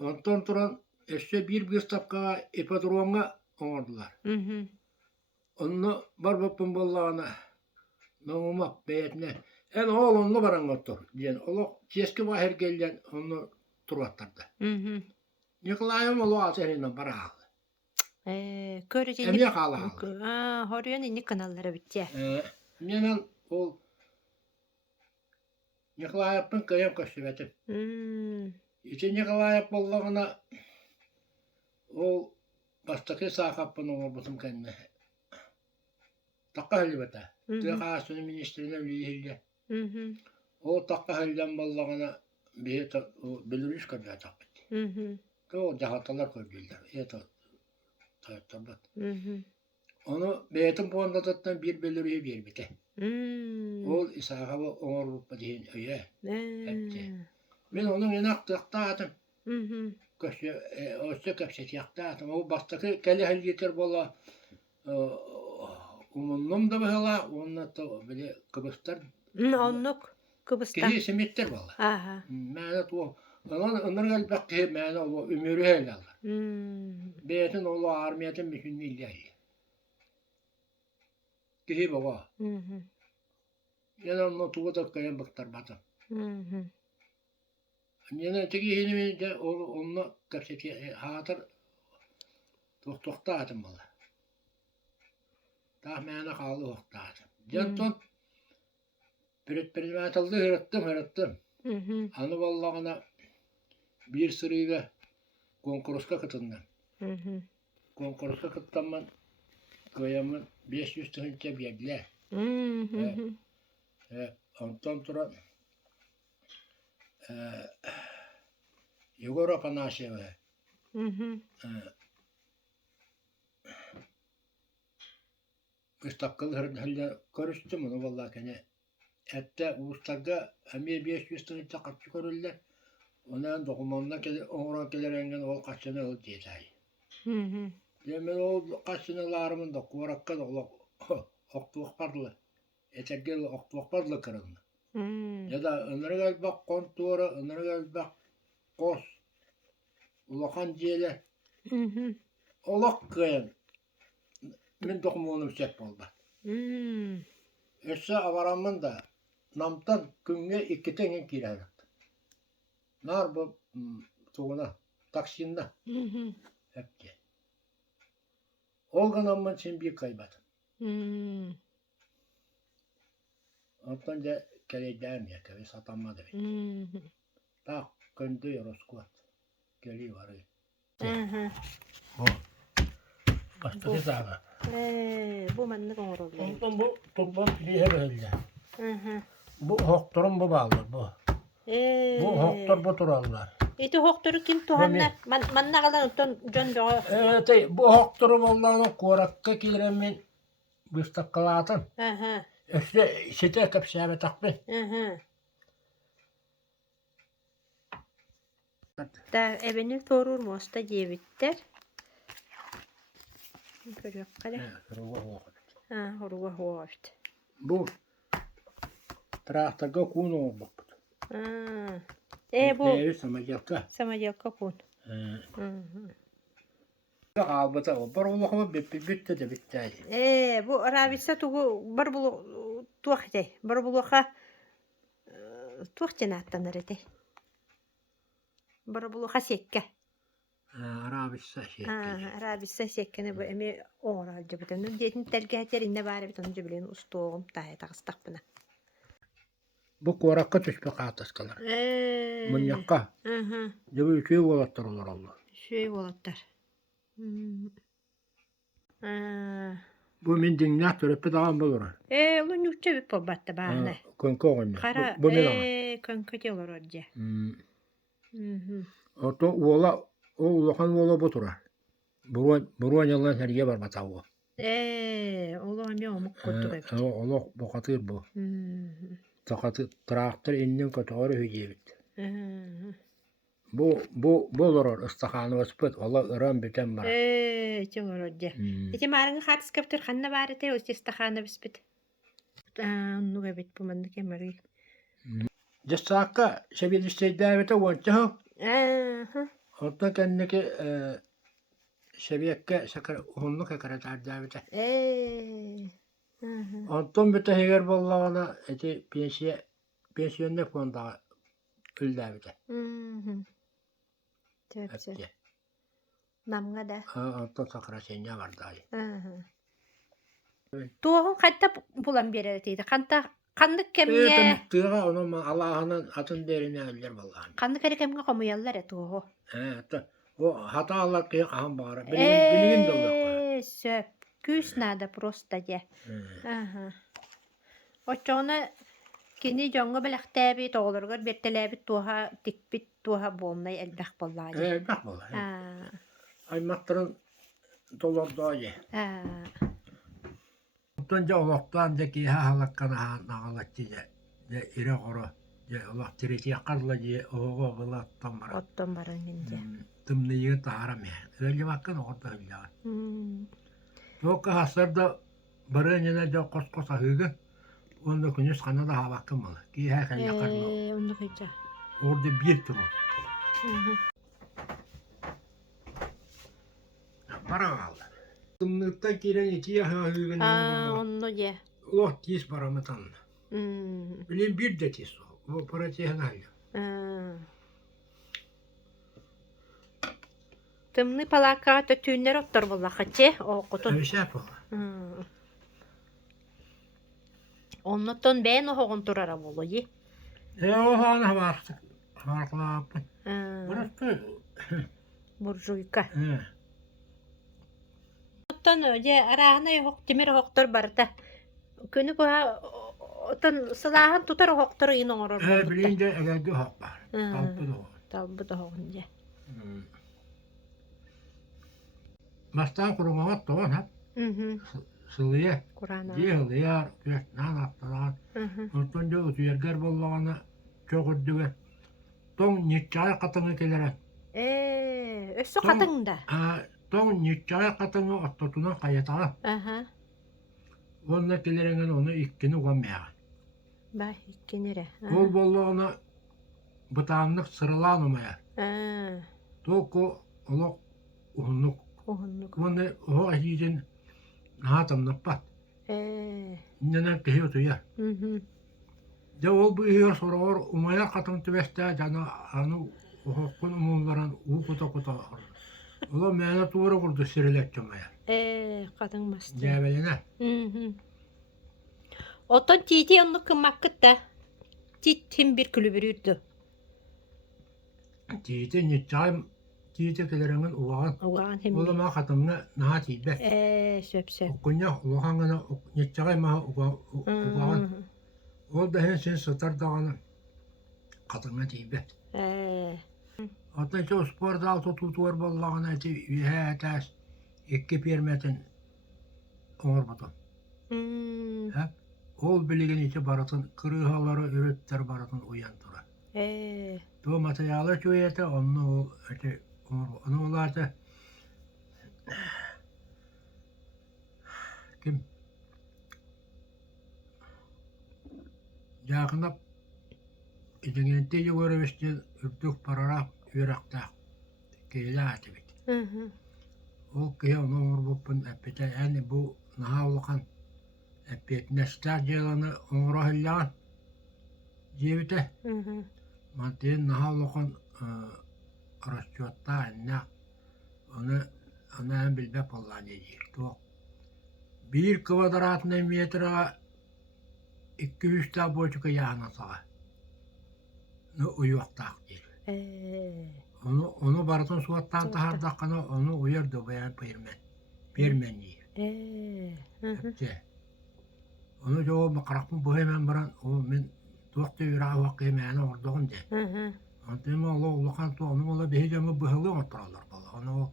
Ondan turan eşe bir tapkağa ipodromga oğurdular. Onu var bakın bollağına namumak beyetine en oğlunlu varan otur. Yani ola keski vahir gelen onu turattırdı. Nikolay'ım ola aserinden para aldı. Emiye kalı aldı. Horuyan inni kanallara bitti. Nenen ol Nikolay'ın kıyım köşübetim. İçin Nikolay'ın bollağına ol bastaki sağkapın oğurbusum kendine. Takka hülbete. Tıqasını ministrine ülüyüyle. O takka hülden bollağına bir biliriş kadar takbeti. O cahatalar koydular. Onu beyetin puanda tuttan bir belirliği bir bite. Ol isaha bu oğurlupa diyen öye. Ben onun enak tıqta adım. Össe kapset yakta. O bastaki keli hal getir bola. Umunnum da bala. Onna to bile kıbıstar. Onnuk Kıbrıs'tan. Kehi simittir bala. Aha. Mene to. Onlar gel bak kehi mene o ümürü helal. Beytin oğlu armiyetin bir gün değil. Kehi baba. Yana onu tuğu da kayan baktar batı. Yana teki yeni de onunla kapseti hatır tohta atım bala. Tahmana kalı tohta atım. Janton bir atıldı hırıttım. Anı vallağına bir sırayla konkurska katıldım. Konkurska katıldım. Koyamın 500 tınca bir ondan sonra Yegor Afanasyev Kıstakkalı hırda görüştüm onu vallahi kene ette ustaga amir 500 tınca kaçı görüldü. Ondan dokumanına oğran gelerengen ol kaçını ol diyecek. Demin o kaçınılarımın da kuvarakka da oktuğuk parlı. Etegel oktuğuk parlı kırıldı. Ya da onlara gel bak kontuğura, onlara gel bak kos. Ulakan diyele. Olak kıyın. Min dokumunum sep oldu. Esse avaramın da namtan künge iki tenge kiredik. Nar bu tuğuna, taksinde. Hepti. Olganamın için bir kaybatım. Ondan da geleceğim ya, kere satanmadı. Tak, köndü yoroskuat. Geliyor arayı. Bu. Başka bir daha. Bu menlik olur oluyor. Ondan bu toplam bir her öyle. Bu hoktorun bu bağlı bu. Bu hoktor bu turallar. İti hoktoru kim tuhanna? Manna kalan utan John Joe. Evet, bu hoktoru vallahi kurakka kilemin büstakkalatın. İşte site kapsaya takbin. Da evini torur mu usta diyebitter. Görüyor kale. Horuva hoğaft. Bu trahtaga kunu olmak. Bu Ne samajelka. samajelka kun. Albata o barolakma bitti de bitti. Bu rabitsa tuğu barbulu tuğte. Barbuluğa tuğte nattanırdı. Barbuluğa sekke. Arabissa şey. Rabitsa sekkene bu emi oğralcı biten. Detin telgehatlerinde bari bitin önce bilen ustoğum tahe tağıstak buna. Bu kurakka tüşpe kağıtaskalar. Munyakka. Debu üçüyü volatlar olur Allah. Şey volatlar. Bu min dinler törüpü dağın bulur. Ulan yurtça bir pobatta bağına. Könke oynuyor. Kara, Bu min ama. könke diyorlar orada. Orta oğla, o ulakan oğla bu turar. Buruan yalan heriye var batağı. Oğlan bir omuk koyduk hep. Oğla bu katır bu. Takatı traktör innen katağırı hüceye bitti. Bu olur ıstakanı vasıpıt. Allah ıran biten var. Diyorlar orada. İki marın hatis kaptır kanna bari te usti istakana bispit. Nuga bit bu mandı kemeri. Cesaka sebebi istedavete wancahu. Orta kendiki sebekke sakar hunluk ekaratar davete. Ondan bite heger bollağına eti pensiyonne fonda öldavete. Hepsi. Namga da. Ondan sakara senya var dahi. Tuğun katta bulan bir eretiydi. Kandık kemge. Tığga onun Allah'ın atın derine öller vallahi. Kandık eri kemge komuyallar ya tuğu. O hatalar ki kahım bağırı. Bilgin de oluyor. Söp. Küs nada prosta diye. O çoğuna kendi jonga belaktabi toğulurgar bir telebi tuha dikbit tuha bolnay elbek bolladı. Elbek bolladı. Aymakların dolar doğaca. Ondan olaktan da ki halakkan nağalatçı de iri kuru. Allah tiriti yakarla diye oğu gılattan var. Ottan baran şimdi. tımnıyı taharam ya. Öyle bakın orada öyle. Hmm. Çok hasarda barınına da kos ahıgı. Onda künyüs kanada ha bakın malı. Ki her şey yakarlı. Onu kıyca. Orada bir turu. Para aldı. Tımlıkta giren iki yaha ahıgı. Onu ye. Oh tis paramatan. Hmm. Bilin bir de tis o. O para tiyan alıyor. Tımны palaka tötüünler ottar bolla kaçı o kutu. Öyle şey yapalım. Onnoton ben o hoğun turara bolu yi. O hana vardık. Farklı yapın. Burası. Burjuyka. He. Onnoton öyle arahına yok demir hoktur barda. Günü bu otan silahın tutar hoktur yine orur. Bilin de evde hak var. Kalpı da o. Talbı da hoğun ye. Mastan kurumamak doğan hep. Sılıya. Kur'an'a. Yığılıyor. Göçten attılar. Ondan da ötüyerger bollağına çok ödüge. Don nitçaya katını kelere. Össü kadın da. Don nitçaya katını ottatuna kayatağa. Onunla kelerinin onu ikkini koymaya. Bah ikkenire. Ol bollağına bıtağınlık sırılanmaya. Toko olok uhunluk. Ohunluk. Onu o ahidin hatamlık bat. Nenen kehiyotu ya. De ol bu ihyor soror umaya katın tüveste cana anu hokkun umumlaran kuta kuta. Ola mene tuğra kurdu sirilet cumaya. Kadın mastı. Cebeline. Oton titi onu kımakıt da. Titim bir kulübürürdü. Titi nitçayım. Titi kelerinin uğağın. Uğan hem Ola ma katınna naha tibe. söp. Okunya uğağına nitçayım ma uğağın. Ol da hen sen satar dağını katınna tibe. Atan çok spor dal tutuyor bollağına eti üye ters. İki pirmetin olur baton. Hep ol bilgin içi baratın kırıhaları üretler baratın uyan tura. Bu materyallar çoğuyete onu eti onu olarsa kim yakında İçingente yuvarı vestil ürdük pararak ürekta keyle atibit. O ki onu umur bupun epite yani bu nahavlukan epit nestar jelanı umuru hillan jibite. Mantin nahavlukan araştırta enna onu hem bilbep Allah'ın yiyecek. Bir kvadrat metre 200 ta boçuk yağına sağa. Uyuqtaq deyil. Onu baratın suattan tahardaqını onu uyardı bayan permen deyil. Hepçe. Onu çoğu maqaraqpın bu hemen baran o men tuaqtı yurağı vaqı hemen orduğun de. Antema Allah uluqan tu onu ola behecemi bıhılı oturallar. Onu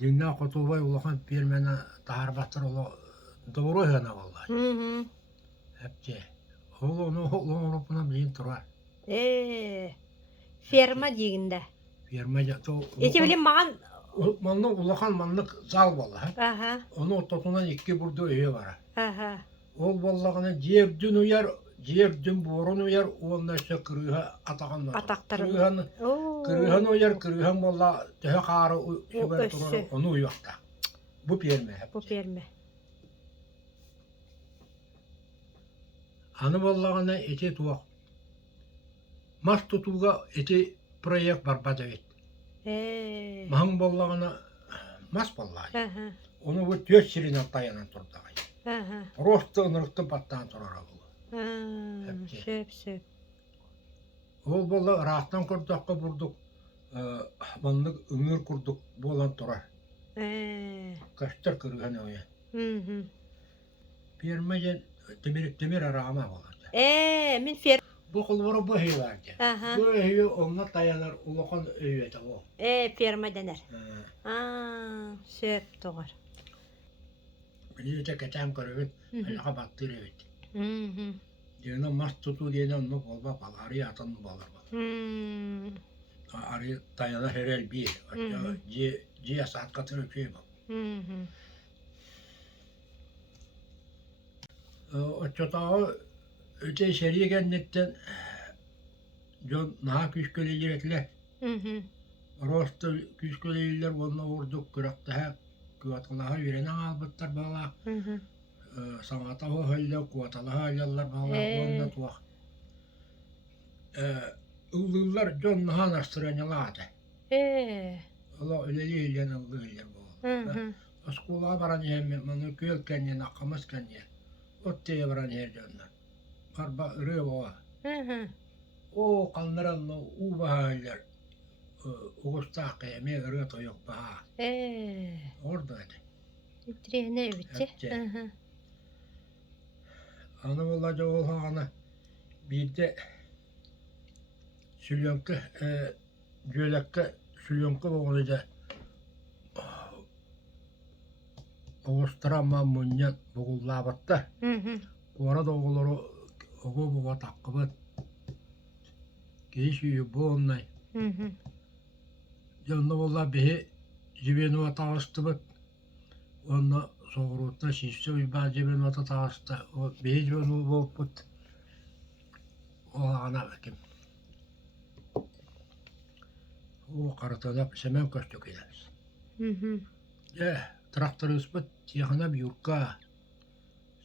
dinle qotulbay uluqan permeni taharbatır ola doğru hana vallahi. Hepçe. Onu Avrupa'na bilen turar. Ferma diyinde. Firma to. Eti bilin mağan. Manlık ulakan manlık zal vallahi. Onu ototunan iki burada öğe var. Ol vallahına ciğerdün uyar, ciğerdün borun uyar, ondan sonra kırıha atakan var. Ataktarın. Kırıhan uyar, kırıhan valla tehe karı şuber turar, onu uyakta. Bu pirme hep. Bu pirme. Anı vallahına eti tuğak. Mas tutuğa eti proyekt barbada et. Mahın bollağına mas bollağı. Onu bu 4 şirine dayanan turda. Rosta ınırıktı battan turara bolu. Söp. Ol bolla rahattan kurdakka burduk. Manlık ınır kurduk bolan turar. Kaçtır kırıgan oya. Pirmecen demir arama bolar. Min fer. Bu kulvara bu hey vardı. Bu hey onunla dayanar ulukan öğüte o. Firma denir. Söp doğar. Beni de geçen görevin alaka baktır evet. Diyorlar mas tutu diye onu kolba paları atan balar. Arı dayalı herel bir. Ciye saat katırı şey bu. O çotağı öte içeriye gelmekten John naha küskölü girekler. Rosta küskölüler onunla vurduk kırakta kuvatalaha yürene albıttar bala. Sanata o hölle kuvatalaha hölleler bala. Onunla tuak. Ildırlar John naha nastıranyalardı. Allah öyle yiyen ildırlar bu. Oskula baran yemin manu kölken yen akamasken yen. Otteye baran yer John'dan. Barba ırı baba. O kandıran o bahaller. Oğuz'ta kıyamaya ırı yok baha. Oradaydı. Trene bitti. Ana olaca oğlu ana bir de Sülyonkı Cölek'te Sülyonkı olunca Oğuz'taramma munyan boğullabatta. Orada oğulları oğu boğa takkıbıt. Geçiyor bu onlay. Yanında valla bihi cibeni vata ağıstıbıt. Onunla soğurutta şişse uyba cibeni vata tağıstı. O bihi cibeni boğuput. O ana bakayım. O karatada semen köstük ederiz. Traktör ıspıt yakına bir yurka.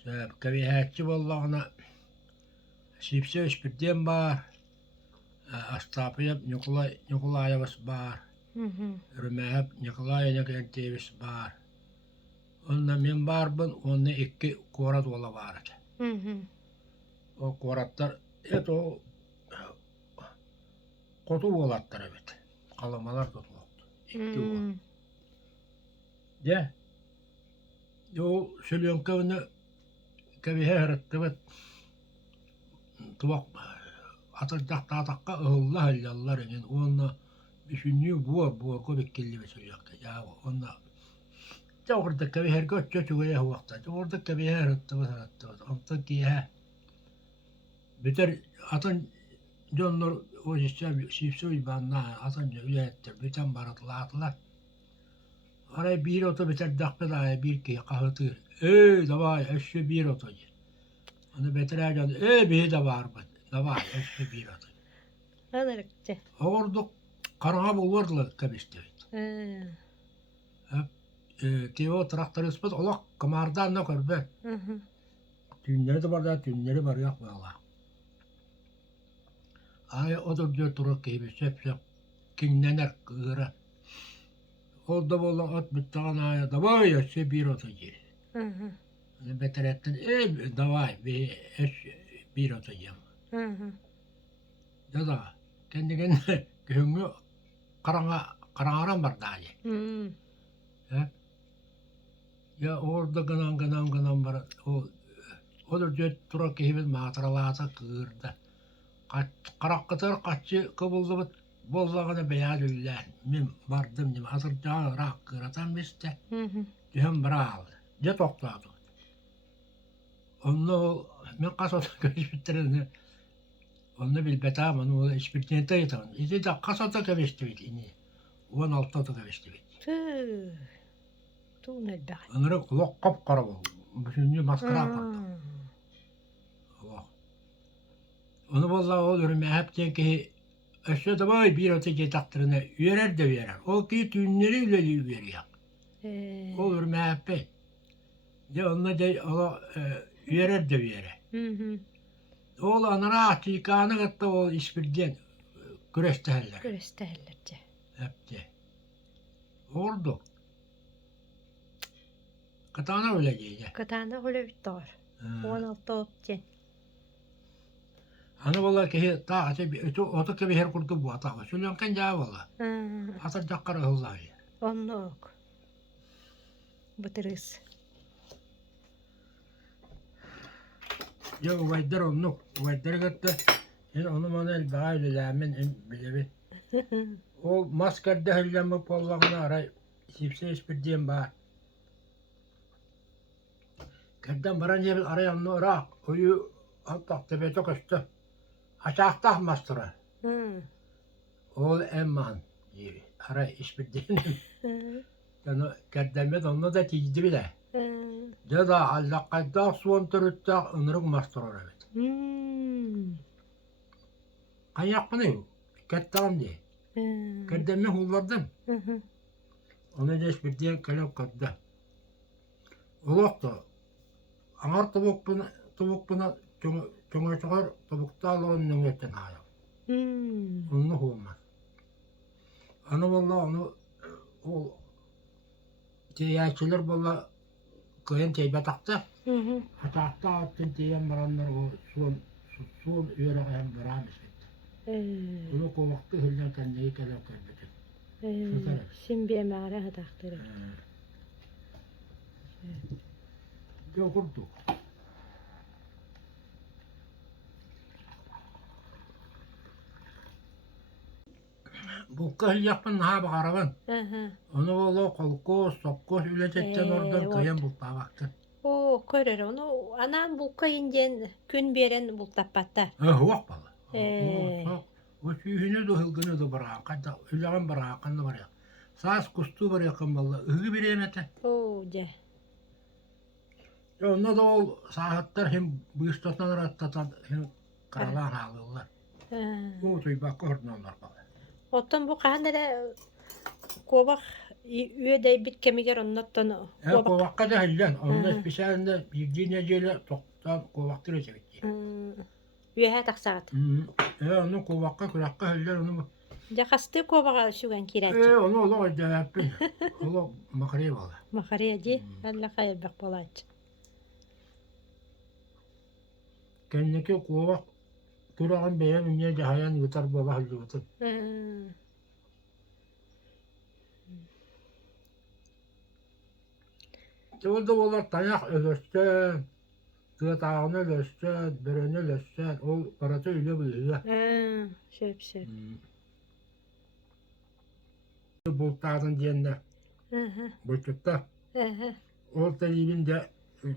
Sebep kavihətçi vallağına şipse işbirden var. Astapıyap Nikolayevas var. Rümehep Nikolayevas Kentevas var. Onunla men barbın, onunla iki korat ola vardı. O koratlar, o kotu olatlar evet. Kalamalar tutuldu. İki o. De. O Sülyonkavını kavihe hırıttı. Tuvak atacak dağdakka ığılla halyalar enen. Onunla düşünüyor buar köpek kelli ve Sülyonkavı. Ya onunla orada kavihe göççü çöğüye huvakta. Orada kavihe hırıttı. Ondan ki Biter atan Johnlar o şifse uybanla atan üyettir. Bütün baratlar. Araya bir oto biter dakika daha bir ki kahıtır. Davay eşe bir oto. Onu beter ajan bir de var mı? Davay eşe bir oto. Alırıkçı. Orada karanga bulurdu kabiste. Teo traktör ispat olak kamardan ne karbe. Tünleri de var da tünleri var yok valla. Ay odur diyor turuk gibi şep kinlener kıra. Oldu bolla at bittan aya davay ya bir oto gir. Beter ettin davay bir eş bir oto yem. Ya da kendi kendine göğünü karangaran var daha ye. Ya orada gınan var. Odur diyor turuk gibi matıralasa kırdı. Karakatır kaççı kıvıldı bollağına beyaz üller. Min vardım diyeyim. Hazır canı rak kıratan biste. Dühem bırağı. De tokladı. Onu men kasada görüşmüştürüz. Onu bil betam onu hiçbir tente yetan. İşte de kasada görüştüydü ini. 16'da görüştüydü. Tu ne be? Onları kulak kapkara oldu. Şimdi maskara yapardı. Onu vallahi olur mu hep ki aşağıda var bir öteki taktırına üyeler de verer. O ki tünleri üyeli veriyor. Olur mu hep? De onunla da üyeler de verer. Oğlu anara atikanı katta o işbirden güreşteheller. Güreştehellerce. Hep de. Oldu. Katana öyle giydi. Katana öyle bir doğar. 16 opçen. Ana vallahi ki ta ate bir oto ki bir her kurdu bu ata. Şöyle kan ya vallahi. Ata cakkara hıllahi. Onluk. Bıtırız. Ya vaydar onu. Vaydar katta. Yani onu manel bağlı lamen bilebi. O maskerde hırlamı pollağına aray. Sipse hiçbir diyem bağır. Kedden baran yebil arayan no rak. Oyu altak tepe çok üstü. Aşağı tahmastıra. Ol emman. Ara iş bildiğini. Yani keddemet onu da tiydi bile. Ya da allakayda suan törüttağ ınırık mastor evet. Kanyak mı ne? Kettağım diye. Keddeme hulladım. Onu da iş bildiğin kalem kadda. Olak da. Ağır tavuk buna çoğu çıkar tavukta alırın nömetten hayal. Onu olmaz. Ana valla onu o teyaççılar valla kıyın teybe taktı. Hatakta attın teyen baranlar o son üyere kayan bıramış etti. Onu kovakta hülden kendiyi kelem kaybetti. Şimdi emare hataktır. Yokurdu. Bu kız yapın ha bakaraban. Onu valla kolkoz, sokkoz ületetten oradan kıyın bulta baktı. O körür onu anam bu kayınjen gün beren bultappatta. Huvak balı. O süyühüne de hılgını da bırakan, da üleğen bırakan da var ya. Saz kustu var yakın valla. Hıgı bir emete. O de. Onda da o saatler hem bu istatlar attatan hem karalan ağırlar. O tüy bak ordular balı. Otan bu kahanere kovak üyedey bit kemiger ondan Kovakka da hillen. Onda bir şeyinde bir neceyle toktan kovaktır eçebitti. Üyehe taksaat. Onu kovakka kurakka hillen onu. Jakastı kovağa şugan kirat. Onu ola da yapın. Ola makaraya balı. Makaraya di. Allah kaybak bolaç. Kendiki kovak durağın beyan ünye cahayan yutar bala halde yutar. Oldu olar tayak ölösten, tığatağını ölösten, böreni ölösten, o paratı öyle buluyor. Şöp. Bultağın diyenler, bultutta. O talibin de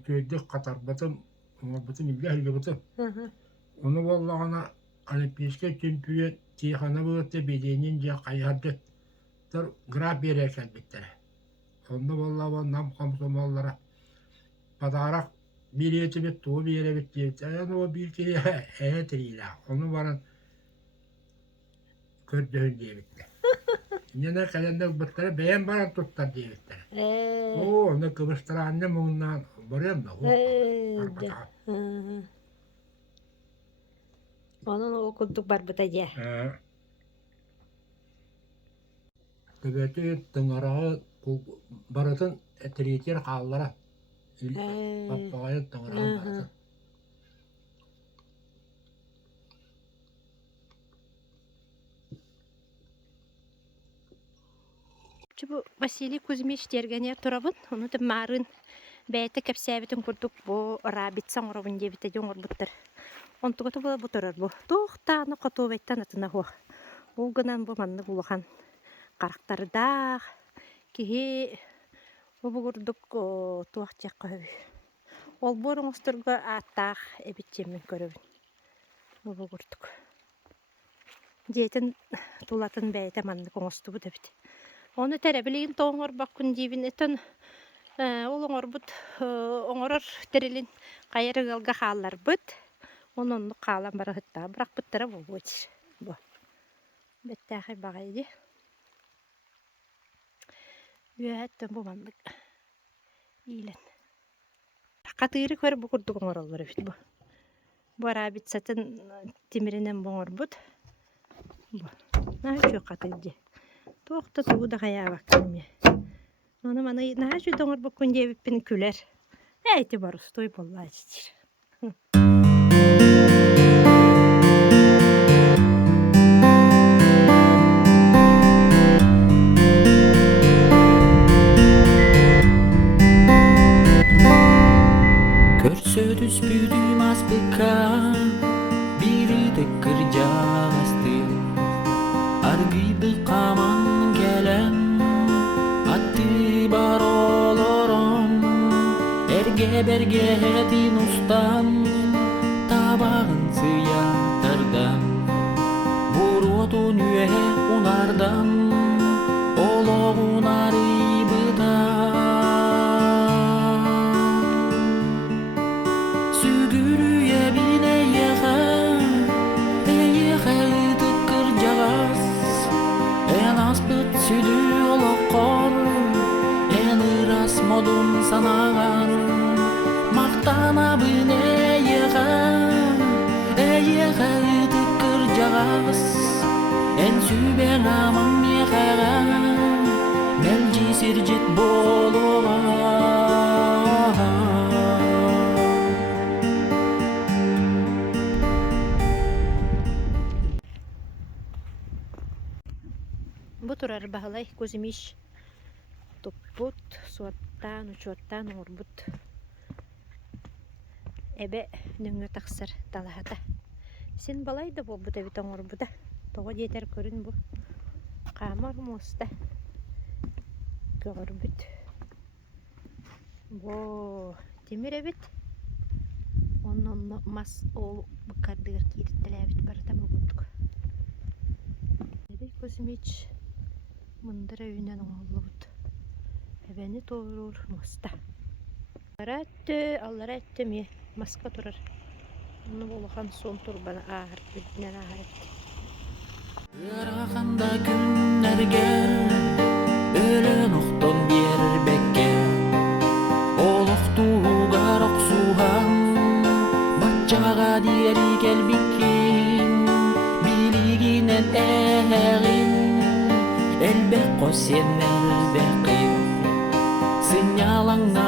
köyde katar batım, ama batım illa hilge batım. Onu vallağına Olimpiyaska çempiyon tiyhana bıraktı bedenin diye kayardı. Dur graf bir erken bitti. Onu vallahi nam komsomallara padarak bir yeti bitti, o bir yere bitti. Yani o bir kere eğitiriyla. Onu varan kördüğün diye bitti. Yine kalender bittere beğen bana tuttar diye bitti. Onu kıvıştıra annem ondan varıyorum da. Onun okuduk barbıda ye. Tebeti tıngarağı baratın etriyetler kallara. Papagaya tıngarağı baratın. Bu Vasili Kuzmich dergene turabın. Onu da marın beyte kepsebetin kurduk bu rabit sangrabın debite jongorbuttur. Ontugotu bu buturar bu. Tohtana qotobettan atına ho. Bu gınan bu manны bulahan karakterda ki bu kurduk tuaqçaq qabi. Ol borun osturga attaq ebitçemin körübün. Bu kurduk. Jeten tulatın beyte manны kongostu bu debit. Onu terebileyim toğor bakın dibin eten olongor but ongorar terilin kayarı galga hallar but. Onun kalan bara hıtta bırak bıttara bu içir. Bu. Bettağı bağıydı. Üyetten bu manlık. İyilen. Katırı kör bu kurduk ongoralar bu. Bu arabit satın timirinen boğor but. Bu. Ne şu katırdı. Toqta tuğu da kaya baktım ya. Onu bana ne şu donor bakın diye bir küler. Eyti var ustoy vallahi içir. Körsödüs büyüdüm az beka, biri de kırcağızdı. Argıydı kaman gelen, attı baroloron. Erge berge hedin ustan, tabağın sıyatırdan. Buru олохтун үе унардан ологунары быта сүгүрүе бине еха тыккыр жагас эн аспыт сүдү олоккор эн ырас модун санагар мактана бине еха тыккыр жагас эн сүйбең аман мехага мелжи сиржит болуга Бу турар баһылай көзүмиш туппут суаттан учуаттан урбут эбе нүңгө таксыр талахата сен балай да болбут эбит оңорбута того диетер көрүн бу камар моста көрбүт бо темир эбит оннон мас ол быкардыгар кириттелебит барата могуттук эбе көзүмич мындыра үйүнөн оңоллубут эбени торур моста аллара этте ме маска турар уну болухан сон турбана аар бүтүнөн аар этти Ыраханда күннерге өлөн оқтон бербекке олохтуугар оксуган баччага диери келбиккин билигинен эгин элбек косенер бекин сыйнялаңна